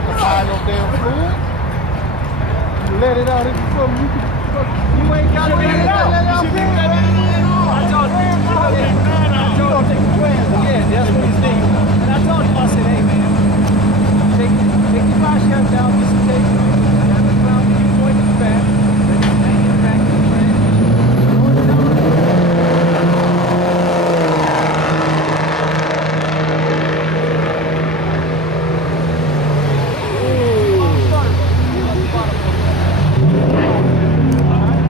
have to buy no damn food. You let it out, it's something you ain't got to let it out. You don't take the plans out. Yeah, that's what he's saying.